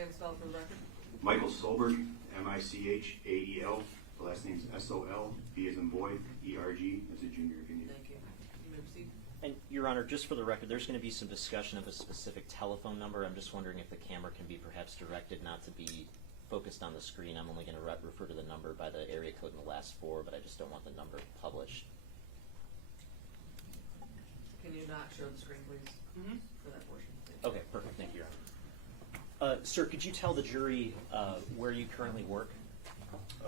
name spelled for the record? Michael Solberg, M-I-C-H-A-E-L. The last name is S-O-L, B as in boy, E-R-G, as a junior if you need it. Thank you. You may proceed. And Your Honor, just for the record, there's going to be some discussion of a specific telephone number. I'm just wondering if the camera can be perhaps directed not to be focused on the screen. I'm only going to refer to the number by the area code in the last four, but I just don't want the number published. Can you not show the screen, please, for that portion? Okay, perfect. Thank you, Your Honor. Sir, could you tell the jury where you currently work?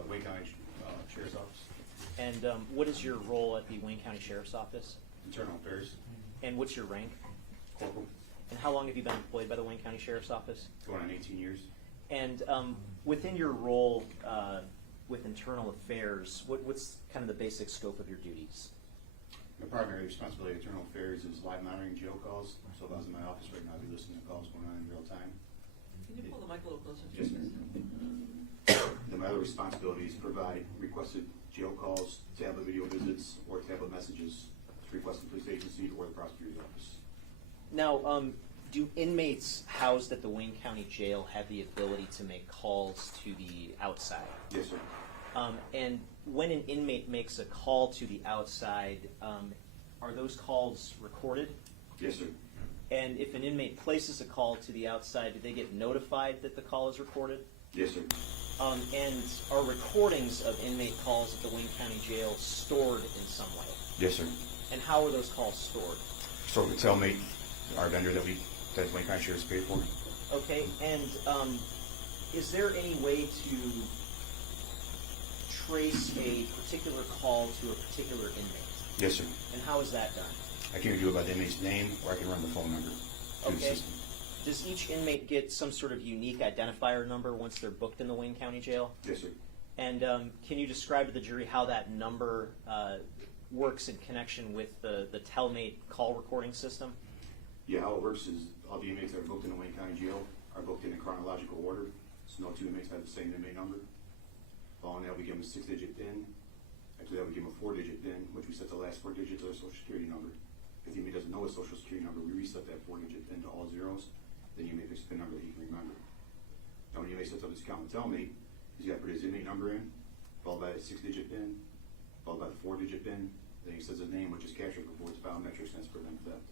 Wayne County Sheriff's Office, And what is your role at the Wayne County Sheriff's Office? Internal Affairs, And what's your rank? Corporal, And how long have you been employed by the Wayne County Sheriff's Office? going on 18 years. And within your role with Internal Affairs, what's kind of the basic scope of your duties? My primary responsibility at Internal Affairs is live monitoring jail calls. So if I was in my office right now, I'd be listening to calls going on in real time. Can you pull the mic a little closer? Yes, sir. Then my other responsibility is provide requested jail calls, tablet video visits, or tablet messages to request the police agency or the prosecutor's office. Now, do inmates housed at the Wayne County Jail have the ability to make calls to the outside? Yes, sir. And when an inmate makes a call to the outside, are those calls recorded? Yes, sir. And if an inmate places a call to the outside, do they get notified that the call is recorded? Yes, sir. And are recordings of inmate calls at the Wayne County Jail stored in some way? Yes, sir. And how are those calls stored? So the Telmate, our vendor that Wayne County Sheriff's paid for. Okay, and is there any way to trace a particular call to a particular inmate? Yes, sir. And how is that done? I can do it by the inmate's name, or I can run the phone number through the Okay. system. Does each inmate get some sort of unique identifier number once they're booked in the Wayne County Jail? Yes, sir. And can you describe to the jury how that number works in connection with the Telmate call recording system? Yeah, how it works is all the inmates that are booked in the Wayne County Jail are booked in chronological order, so no two inmates have the same inmate number. Following that, we give them a 6-digit PIN. After that, we give them a 4-digit PIN, which we set the last 4 digits of their social security number. If the inmate doesn't know his social security number, we reset that 4-digit PIN to all zeros. Then the inmate picks a PIN number that he can remember. Now, when the inmate sets up his account with Telmate, he's got to put his inmate number in, followed by a 6-digit PIN, followed by the 4-digit PIN. Then he says his name, which is captured before it's biometrics, and that's prevent theft.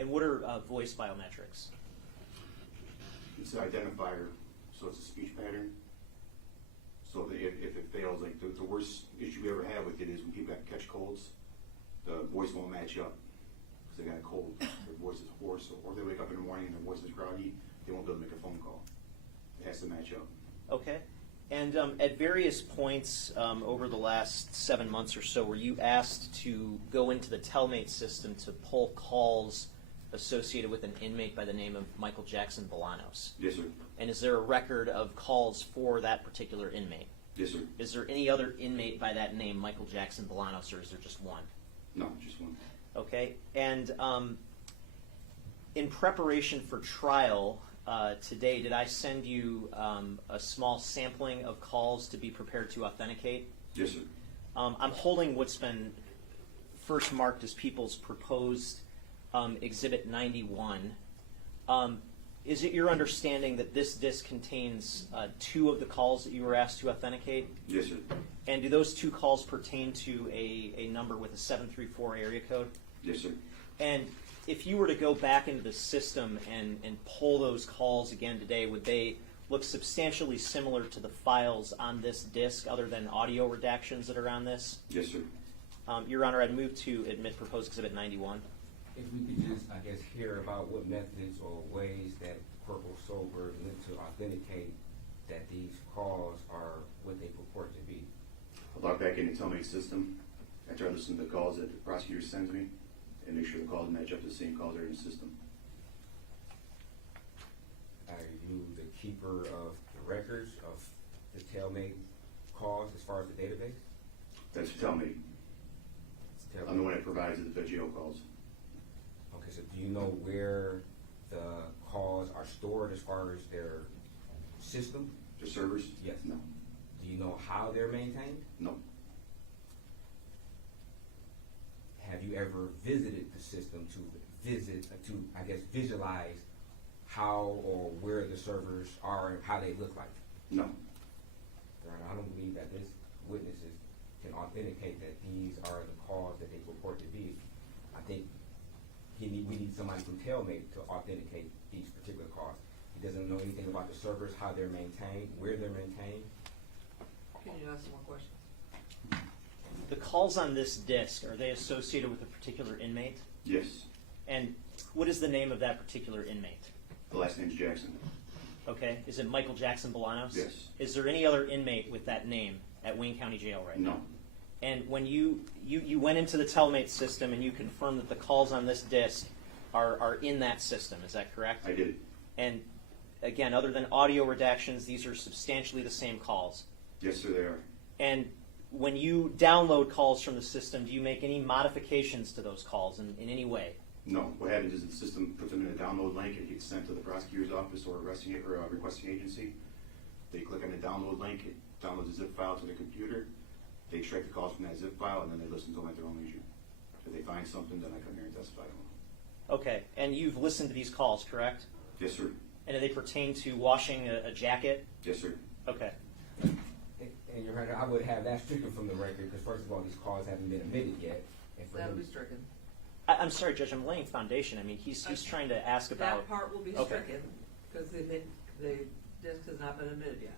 And what are voice biometrics? It's an identifier, so it's a speech pattern. So if it fails, like the worst issue we ever have with it is when people catch colds, the voice won't match up because they got a cold. Their voice is hoarse, or they wake up in the morning and their voice is groggy. They won't be able to make a phone call. It has to match up. Okay. And at various points over the last 7 months or so, were you asked to go into the Telmate system to pull calls associated with an inmate by the name of Michael Jackson-Bolanos? Yes, sir. And is there a record of calls for that particular inmate? Yes, sir. Is there any other inmate by that name, Michael Jackson-Bolanos, or is there just one? No, just one. Okay. And in preparation for trial today, did I send you a small sampling of calls to be prepared to authenticate? Yes, sir. I'm holding what's been first marked as People's Proposed Exhibit 91. Is it your understanding that this disc contains 2 of the calls that you were asked to authenticate? Yes, sir. And do those 2 calls pertain to a number with a 734 area code? Yes, sir. And if you were to go back into the system and pull those calls again today, would they look substantially similar to the files on this disc other than audio redactions that are on this? Yes, sir. Your Honor, I'd move to admit Proposed Exhibit 91. If we could just, I guess, hear about what methods or ways that Corporal Solberg went to authenticate that these calls are what they purport to be. I'll log back into the Telmate system after I listen to the calls that the prosecutor sends me and make sure the calls match up to the same calls that are in the system. Are you the keeper of the records of the Telmate calls as far as the database? That's Telmate. It's I'm the one that provides the jail calls. Okay, so do you know where the calls are stored as far as their system? The servers? Yes. No. Do you know how they're maintained? No. Have you ever visited the system to I guess, visualize how or where the servers are and how they look like? No. Your Honor, I don't believe that this witnesses can authenticate that these are the calls that they purport to be. I think we need somebody from Tailmate to authenticate these particular calls. He doesn't know anything about the servers, how they're maintained, where they're maintained. Can you ask some more questions? The calls on this disk, are they associated with a particular inmate? Yes. And what is the name of that particular inmate? The last name's Jackson. Okay, is it Michael Jackson-Bolanos? Yes. Is there any other inmate with that name at Wayne County Jail right now? No. And when you went into the Telmate system and you confirmed that the calls on this disk are in that system, is that correct? I did. And again, other than audio redactions, these are substantially the same calls. Yes, sir, they are. And when you download calls from the system, do you make any modifications to those calls in any way? No. What happens is the system puts them in a download link. It gets sent to the prosecutor's office or requesting agency. They click on the download link. It downloads a zip file to the computer. They extract the calls from that zip file, and then they listen to them at their own leisure. If they find something, then I come here and testify to them. Okay, and you've listened to these calls, correct? Yes, sir. And do they pertain to washing a jacket? Yes, sir. Okay. And Your Honor, I would have that stricken from the record because first of all, these calls haven't been admitted yet. And for That'll him- be stricken. I'm sorry, Judge, I'm laying foundation. I mean, he's trying to ask about... That part will be Okay. stricken, because the disc has not been admitted yet.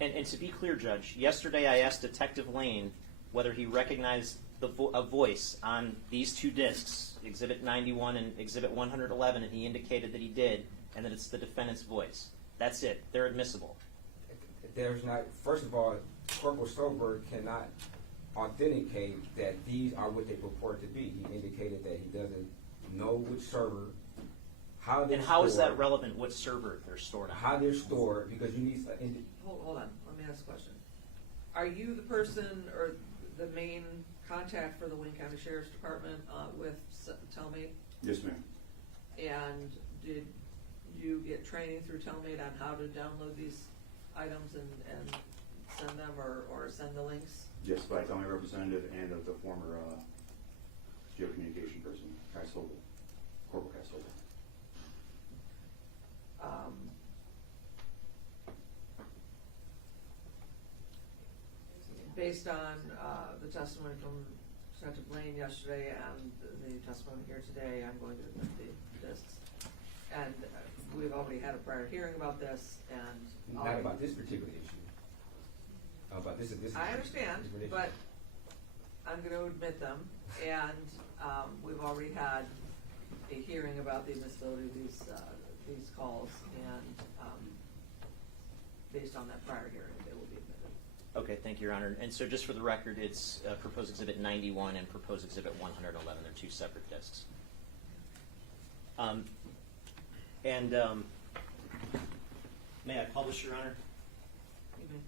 And to be clear, Judge, yesterday I asked Detective Lane whether he recognized a voice on these two discs, Exhibit 91 and Exhibit 111, and he indicated that he did, and that it's the defendant's voice. That's it. They're admissible. There's not, first of all, Corporal Solberg cannot authenticate that these are what they purport to be. He indicated that he doesn't know which server, how they're And how is that stored, relevant, what server they're stored on? how they're stored, because you need, Hold on, let me ask a question. Are you the person or the main contact for the Wayne County Sheriff's Department with Telmate? Yes, ma'am. And did you get training through Telmate on how to download these items and send them or send the links? Yes, by my representative and of the former jail communication person, Kai Solberg, Corporal Kai Solberg. Based on the testimony from Detective Lane yesterday and the testimony here today, I'm going to admit the discs. And we've already had a prior hearing about this, and not about this particular issue. But this is I understand, this but I'm going to admit them, and we've already had a hearing about the admissibility of these calls, and based on that prior hearing, they will be admitted. Okay, thank you, Your Honor. And so just for the record, it's proposed Exhibit 91 and proposed Exhibit 111. They're two separate discs. May I publish, Your Honor? You may.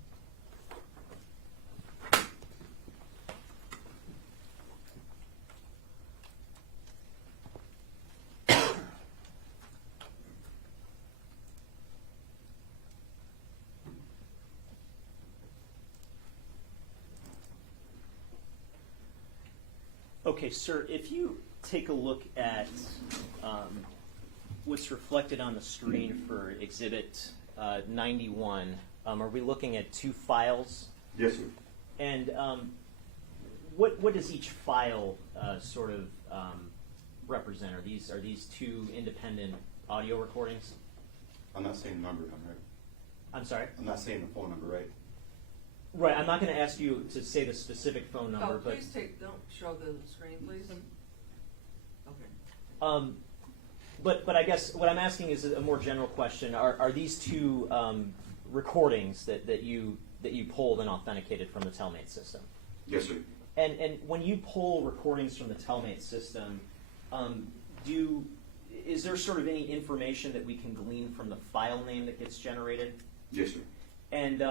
Okay, sir, if you take a look at what's reflected on the screen for Exhibit 91, are we looking at two files? Yes, sir. And what does each file sort of represent? Are these two independent audio recordings? I'm not saying the number, right? I'm sorry? I'm not saying the phone number, right? Right, I'm not going to ask you to say the specific phone number, Oh, but please don't show the screen, please. Okay. But I guess what I'm asking is a more general question. Are these two recordings that you pulled and authenticated from the Telmate system? Yes, sir. And when you pull recordings from the Telmate system, is there sort of any information that we can glean from the file name that gets generated? Yes, sir. And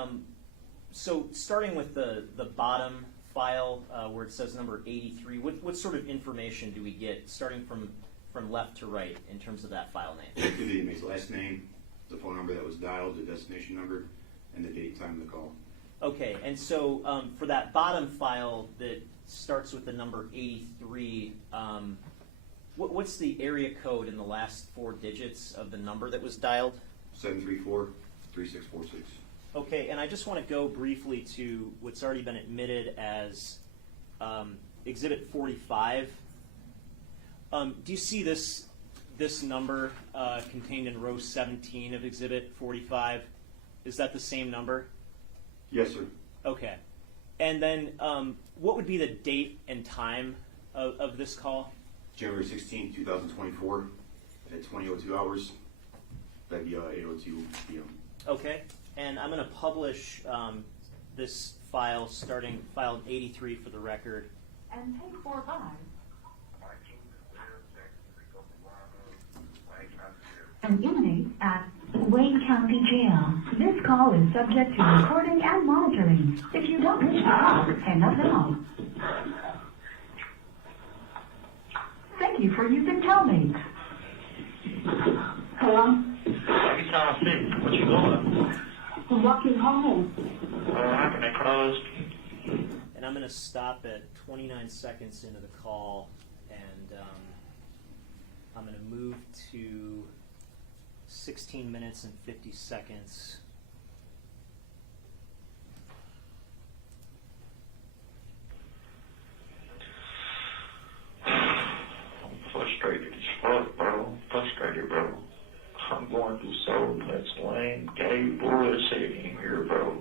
so starting with the bottom file where it says number 83, what sort of information do we get starting from left to right in terms of that file name? The inmate's last name, the phone number that was dialed, the destination number, and the date and time of the call. Okay, and so for that bottom file that starts with the number 83, What's the area code in the last 4 digits of the number that was dialed? 734-3646. Okay, and I just want to go briefly to what's already been admitted as Exhibit 45. Do you see this number contained in row 17 of Exhibit 45? Is that the same number? Yes, sir. Okay. And then what would be the date and time of this call? January 16, 2024, at 20:02 hours. That'd be 8:02 p.m. Okay. And I'm going to publish this file starting file 83 for the record. And pay 45. An inmate at Wayne County Jail. This call is subject to recording and monitoring. If you don't wish to call, hang up now. Thank you for using Telmate. Hello? Every time I see what you doing? I'm walking home. How can they close? And I'm going to stop at 29 seconds into the call, and I'm going to move to 16 minutes and 50 seconds. I'm frustrated as fuck, bro. Frustrated, bro. I'm going through so much lame, gay bullshit in here, bro.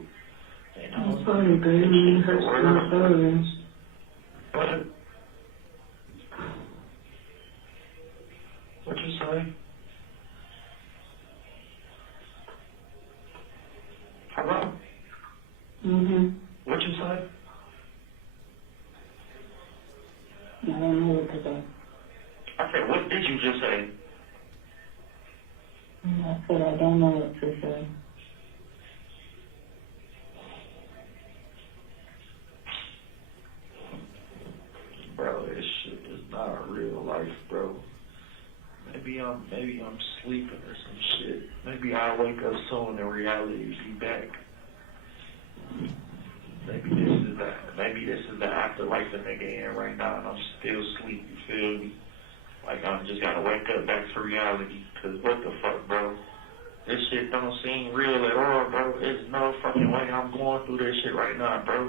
And I'm sorry, baby. It hurts my feelings. What? What you say? Hello? Mm-hmm. What you say? I don't know what to say. I said, what did you just say? I said I don't know what to say. Bro, this shit is not real life, bro. Maybe I'm sleeping or some shit. Maybe I'll wake up soon and reality will be back. Maybe this is the afterlife the nigga in right now and I'm still asleep, you feel me? Like I'm just gotta wake up back to reality. Cause what the fuck, bro? This shit don't seem real at all, bro. There's no fucking way I'm going through this shit right now, bro.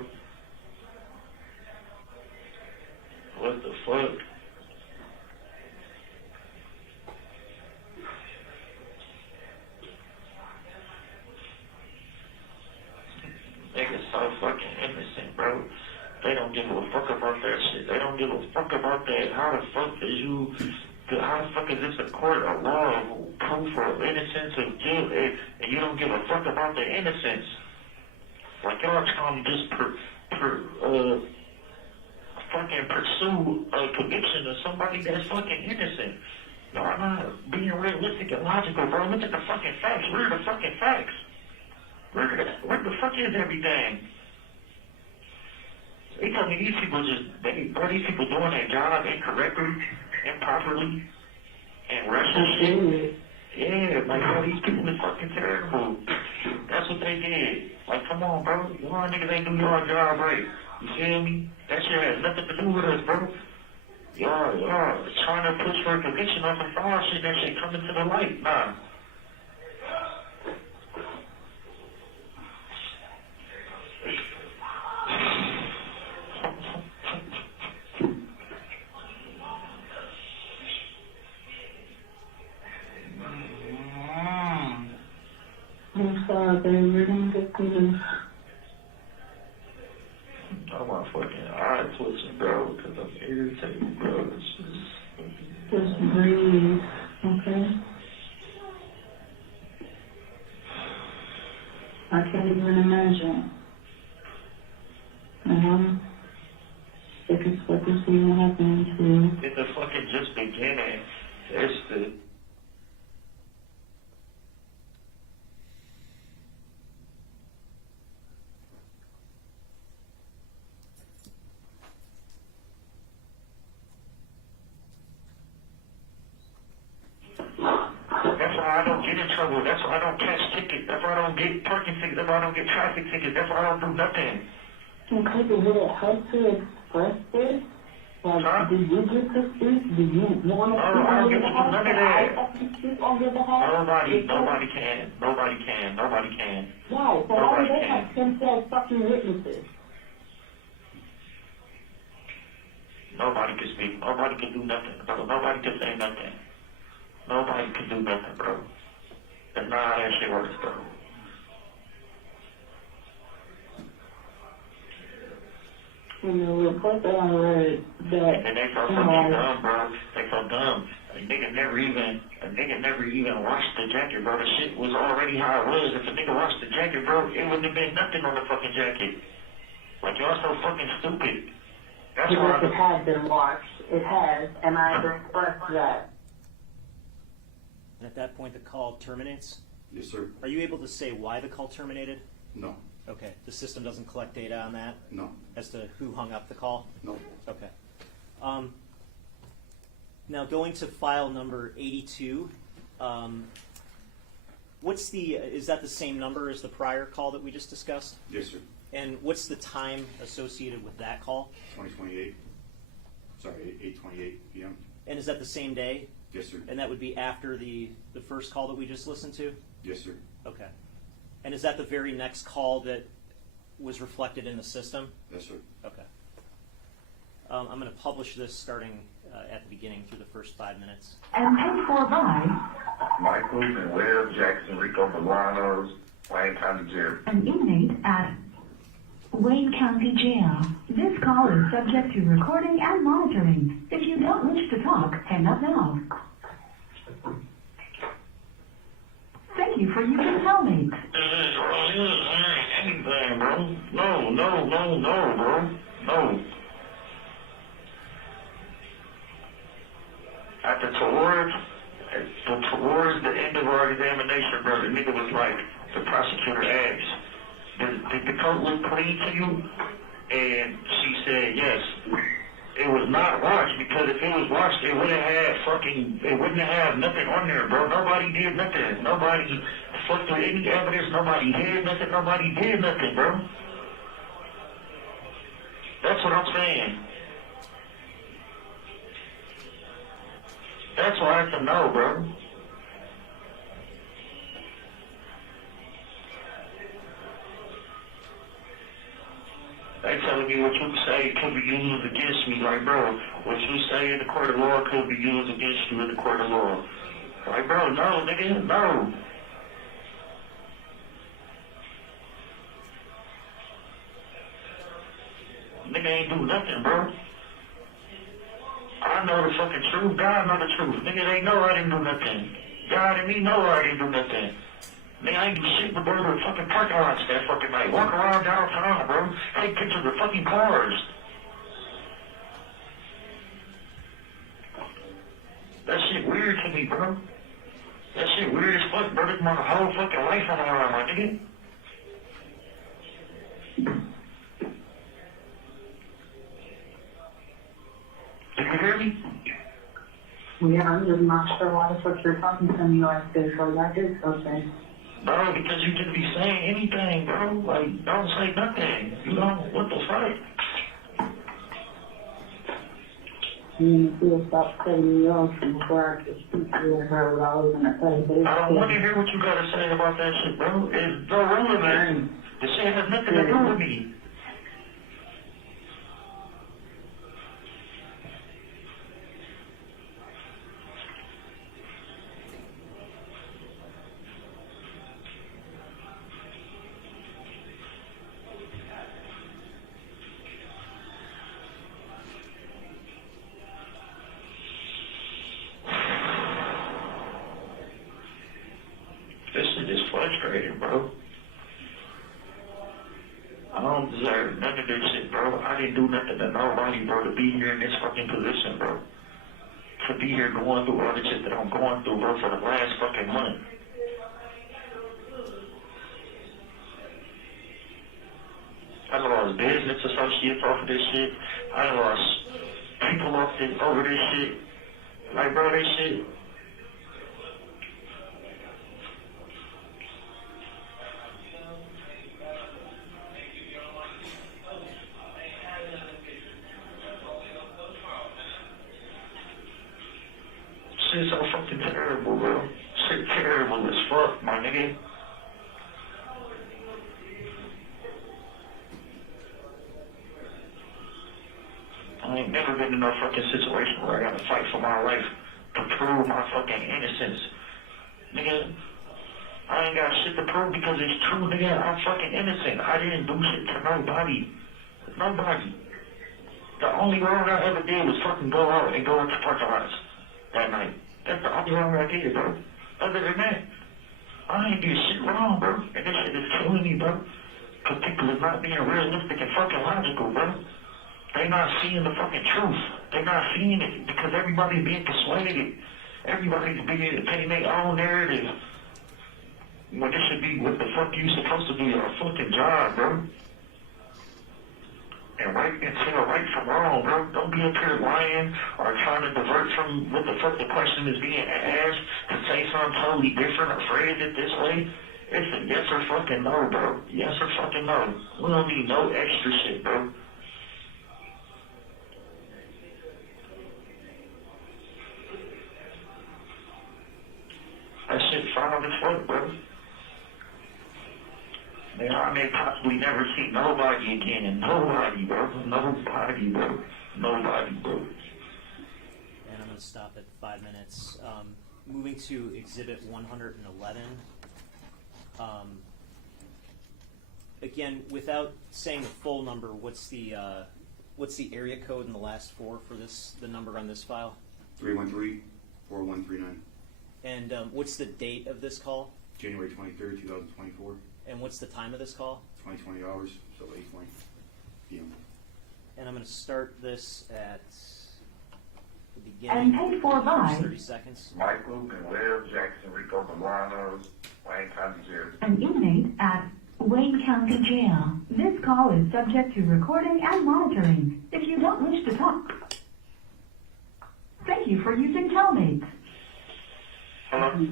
What the fuck? Niggas so fucking innocent, bro. They don't give a fuck about that shit. They don't give a fuck about that. How the fuck is this a court of law of proof of innocence of guilt and you don't give a fuck about their innocence? Like y'all trying to just fucking pursue a conviction of somebody that's fucking innocent. Y'all not being realistic and logical, bro. Look at the fucking facts. Where are the fucking facts? Where the fuck is everything? They tell me these people these people doing their job incorrectly, improperly, and rushing. Yeah, like, bro, these people are fucking terrible. That's what they did. Like, come on, bro. Y'all niggas ain't do your job right. You feel me? That shit has nothing to do with us, bro. Y'all trying to push for a conviction on some fraud shit, that shit coming to the light. Nah. I'm sorry, baby. We're gonna get through this. Oh, my fucking eye twitching, bro, because I'm irritated, bro. It's Just breathe, okay? I can't even imagine. And I'm sick as fuck to see what happened to you. in the fucking just beginning. It's the That's why I don't get in trouble. That's why I don't catch tickets. That's why I don't get parking tickets. That's why I don't get traffic tickets. That's why I don't do nothing. Okay, but would it help to express this? Huh? Did you get this speech? Do you want to I don't get to do none of that. I speak on your behalf? Nobody can. Why? So why do they have 10 fucking witnesses? Nobody can speak. Nobody can do nothing, bro. Nobody can say nothing. Nobody can do nothing, bro. That's not how that shit works, bro. In the report that I read, that And they so fucking dumb, bro. They so dumb. A nigga never even washed the jacket, bro. The shit was already how it was. If a nigga washed the jacket, bro, it wouldn't have been nothing on the fucking jacket. Like, y'all so fucking stupid. That's why. because it has been watched. It has, and I expressed that. And at that point, the call terminates. Yes, sir. Are you able to say why the call terminated? No. Okay. The system doesn't collect data on that No. as to who hung up the call? No. Okay. Now going to file number 82, is that the same number as the prior call that we just discussed? Yes, sir. And what's the time associated with that call? 2028. Sorry, 8:28 p.m. And is that the same day? Yes, sir. And that would be after the first call that we just listened to? Yes, sir. Okay. And is that the very next call that was reflected in the system? Yes, sir. Okay. I'm going to publish this starting at the beginning through the first 5 minutes. And paid for by Michaels and Webb, Jackson-Bolanos, Wayne County Jail. an inmate at Wayne County Jail. This call is subject to recording and monitoring. If you don't wish to talk, hang up now. Thank you for using Hellmate. Anything, bro. No, bro. No. Towards the end of our examination, bro, the nigga was like, the prosecutor asked, did the coat look clean to you? And she said yes. It was not washed, because if it was washed, it wouldn't have nothing on there, bro. Nobody did nothing. Nobody fucked with any evidence. Nobody hid nothing. Nobody did nothing, bro. That's what I'm saying. That's why it's a no, bro. They telling me what you say could be used against me. Like, bro, what you say in the court of law could be used against you in the court of law. Like, bro, no, nigga, no. Nigga ain't do nothing, bro. I know the fucking truth. God know the truth. Nigga, they know I didn't do nothing. God and me know I didn't do nothing. Nigga, I ain't do shit but go to the fucking parking lots that fucking night. Walk around downtown, bro. Take pictures of fucking cars. That shit weird to me, bro. That shit weird as fuck, bro. This my whole fucking life on around, my nigga. Did you hear me? Yeah, I'm just not sure why the fuck you're talking to me like this, or that is okay. Bro, because you just be saying anything, bro. Like, don't say nothing. You know, what the fuck? You feel stop cutting me off before I could speak to you and heard what I was going to say. But I don't want to hear what you got to say about that shit, bro. It's irrelevant. The shit has nothing to do with me. This shit is frustrating, bro. I don't deserve none of this shit, bro. I didn't do nothing to nobody, bro, to be here in this fucking position, bro. To be here going through all the shit that I'm going through, bro, for the last fucking month. I lost business associates off of this shit. I lost people off this, over this shit. Like, bro, this shit. fuck, my nigga. I ain't never been in no fucking situation where I gotta fight for my life to prove my fucking innocence. Nigga, I ain't got shit to prove because it's true, nigga. I'm fucking innocent. I didn't do shit to nobody. Nobody. The only wrong I ever did was fucking go out and go into parking lots that night. That's the only wrong I did, bro. Other than that, I ain't did shit wrong, bro. And this shit is killing me, bro. Cause people is not being realistic and fucking logical, bro. They not seeing the fucking truth. They not seeing it because everybody's being persuaded. Everybody's being painting their own narrative. When this should be what the fuck you supposed to be, a fucking job, bro. And tell right from wrong, bro. Don't be up here lying or trying to divert from what the fuck the question is being asked to say something totally different or phrase it this way. It's a yes or fucking no, bro. Yes or fucking no. We don't need no extra shit, bro. That shit foul as fuck, bro. Man, I may possibly never see nobody again, and nobody, bro. Nobody, bro. Nobody, bro. And I'm going to stop at 5 minutes. Moving to Exhibit 111. Again, without saying the full number, what's the area code in the last four for the number on this file? 313-4139. And what's the date of this call? January 23rd, 2024. And what's the time of this call? 20 hours, so 8:20 p.m. And I'm going to start this at the And beginning. paid for by 30 seconds. Michael and Webb, Jackson-Bolanos, Wayne County Jail. an inmate at Wayne County Jail. This call is subject to recording and monitoring. If you don't wish to talk, thank you for using Telmates. Hello? Okay.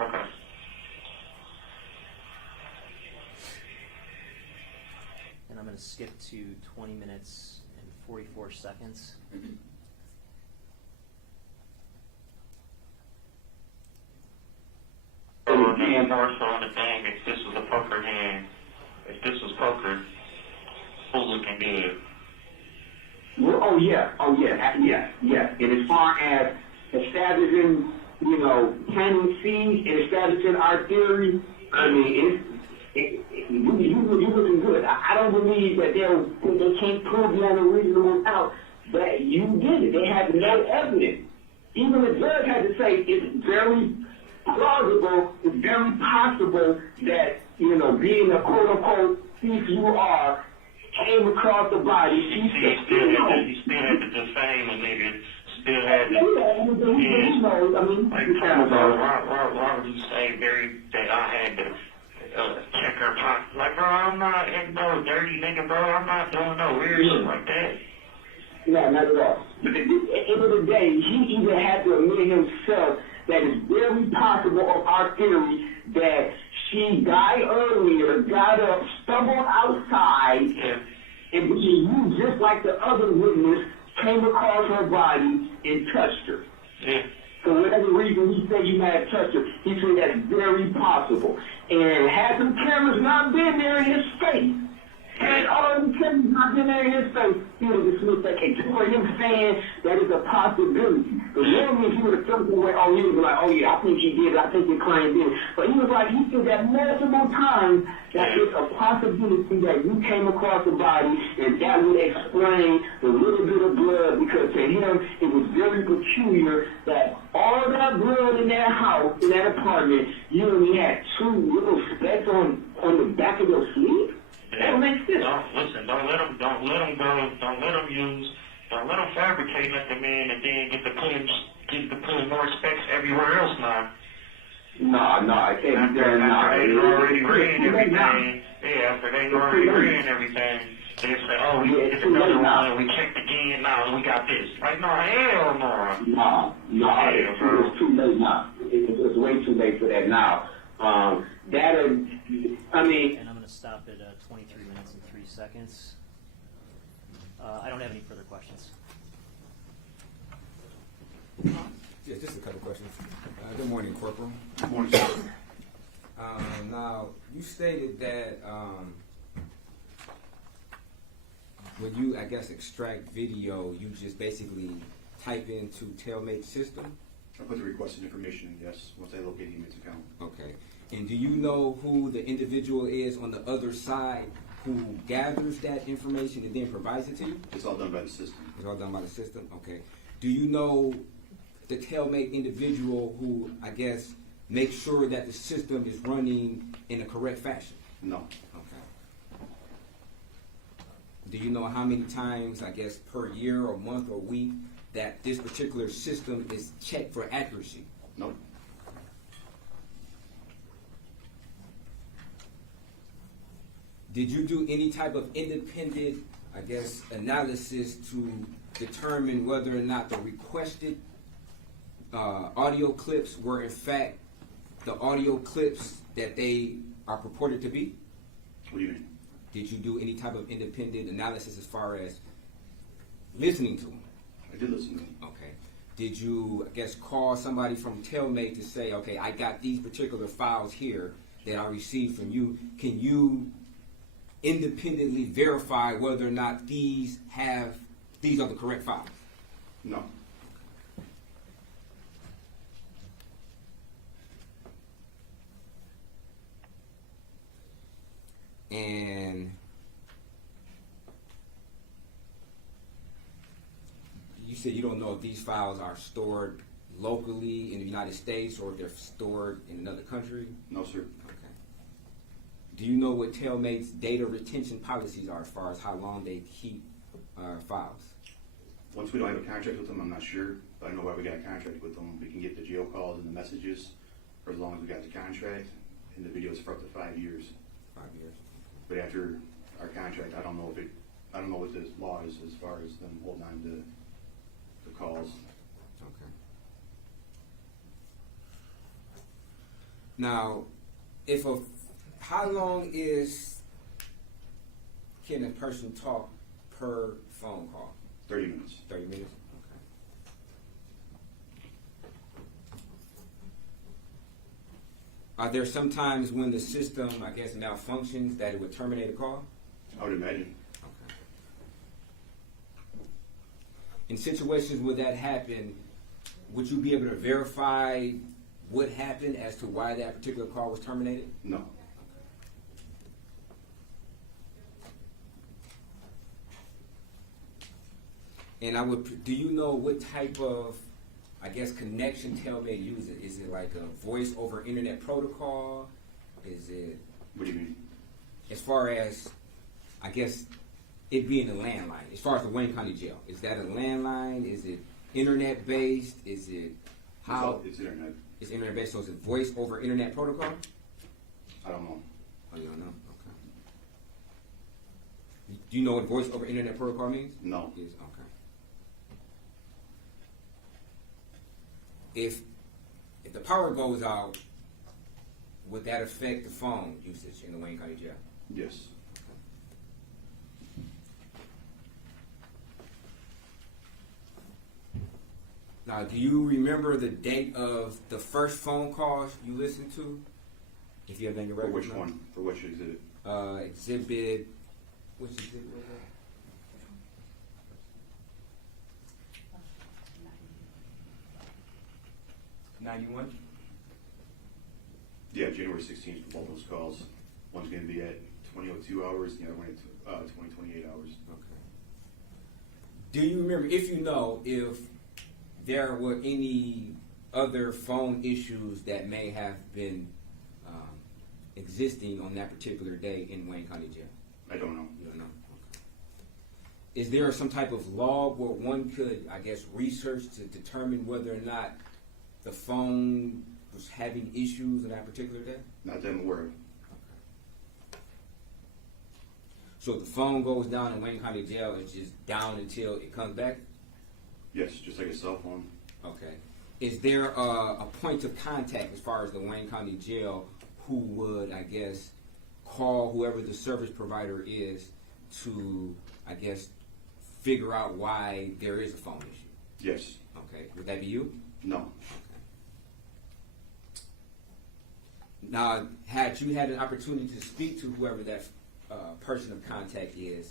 Okay. And I'm going to skip to 20 minutes and 44 seconds. More so on the thing, if this was a poker hand, if this was poker, who's looking good? Well, yeah. And as far as establishing, tendencies and establishing our theory, I mean, you're looking good. I don't believe that they can't prove beyond a reasonable doubt that you did it. They have no evidence. Even the judge had to say it's very plausible, it's very possible that, being a quote-unquote thief you are, came across the body. He still had to defame a nigga. Still had to. Why would you say that I had to check her pocket? Like, bro, I'm not no dirty nigga, bro. I'm not doing no weird shit like that. No, not at all. But at the end of the day, he even had to admit himself that it's very possible of our theory that she died earlier, got up, stumbled outside, and you, just like the other witness, came across her body and touched her. Yeah. For whatever reason he said you might have touched her, he said that's very possible. And had the cameras not been there in his face, and all the cameras not been there in his face, he would have dismissed that case. For him saying that is a possibility. Because normally he would have felt the way, he would be like, I think he did it, I think the client did it. But he was like, he said that multiple times that it's a possibility that you came across the body, and that would explain the little bit of blood, because to him it was very peculiar that all that blood in that house, in that apartment, you only had two little specks on the back of your sleeve. That don't make sense. Don't let them fabricate nothing, man, and then get to putting more specs everywhere else now. No, I can't be done now. After they already ran everything, after they already ran everything, they say, it's another one, we checked again, now we got this. Like, no, hell no. No, it's too late now. It's way too late for that now. And I'm going to stop at 23 minutes and 3 seconds. I don't have any further questions. Yeah, just a couple questions. morning, Corporal. Good morning, sir. Now, you stated that when you, I guess, extract video, you just basically type into tailmate system? I put the requested information in, yes, once I locate the inmate's account. Okay. And do you know who the individual is on the other side who gathers that information and then provides it to you? It's all done by the system. It's all done by the system? Okay. Do you know the tailmate individual who, I guess, makes sure that the system is running in a correct fashion? No. Okay. Do you know how many times, I guess, per year or month or week that this particular system is checked for accuracy? No. Did you do any type of independent, I guess, analysis to determine whether or not the requested audio clips were in fact the audio clips that they are purported to be? What do you mean? Did you do any type of independent analysis as far as listening to them? I did listen to them. Okay. Did you, I guess, call somebody from Tailmate to say, okay, I got these particular files here that I received from you. Can you independently verify whether or not these are the correct files? No. And you said you don't know if these files are stored locally in the United States or if they're stored in another country? No, sir. Okay. Do you know what Tailmate's data retention policies are as far as how long they keep files? Once we don't have a contract with them, I'm not sure, but I know why we got a contract with them. We can get the jail calls and the messages for as long as we got the contract, and the videos for up to 5 years. 5 years. But after our contract, I don't know what this law is as far as them holding on to the calls. Okay. Now, how long can a person talk per phone call? 30 minutes. 30 minutes? Okay. Are there some times when the system, I guess, malfunctions that it would terminate a call? I would imagine. Okay. In situations where that happened, would you be able to verify what happened as to why that particular call was terminated? No. And do you know what type of, I guess, connection Tailmate uses? Is it like a voice over internet protocol? Is it? What do you mean? As far as, I guess, it being a landline, as far as the Wayne County Jail, is that a landline? Is it internet based? Is it how? It's internet. It's internet based, so is it voice over internet protocol? I don't know. Oh, you don't know? Okay. Do you know what voice over internet protocol means? No. Yes, okay. If the power goes out, would that affect the phone usage in the Wayne County Jail? Yes. Now, do you remember the date of the first phone call you listened to? If you have any For record. which one? For which exhibit? Exhibit. Which exhibit was that? 91? Yeah, January 16th for both those calls. One's going to be at 20:02 hours, and the other one at 20:28 hours. Okay. Do you remember, if you know, if there were any other phone issues that may have been existing on that particular day in Wayne County Jail? I don't know. You don't know? Okay. Is there some type of log where one could, I guess, research to determine whether or not the phone was having issues on that particular day? Not that I'm aware of. So if the phone goes down in Wayne County Jail, it's just down until it comes back? Yes, just like a cell phone. Okay. Is there a point of contact as far as the Wayne County Jail who would, I guess, call whoever the service provider is to, I guess, figure out why there is a phone issue? Yes. Okay. Would that be you? No. Now, had you had an opportunity to speak to whoever that person of contact is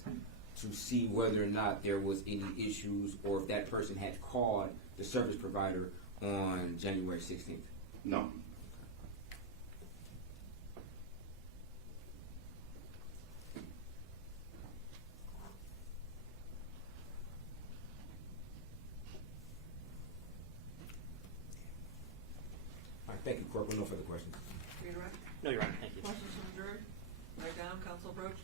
to see whether or not there was any issues or if that person had called the service provider on January 16th? No. All right, thank you, Corporal. No further questions. Redirect? No, Your Honor, thank you. Questions from the jury? Write down, Counsel Broach.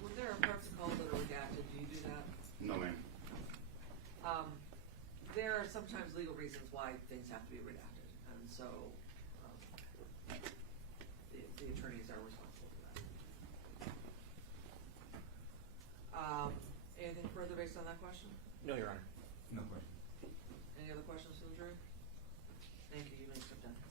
When there are parts of calls that are redacted, do you do that? No, ma'am. There are sometimes legal reasons why things have to be redacted, and so the attorneys are responsible for that. Anything further based on that question? No, Your Honor. No question. Any other questions from the jury? Thank you. You may step down.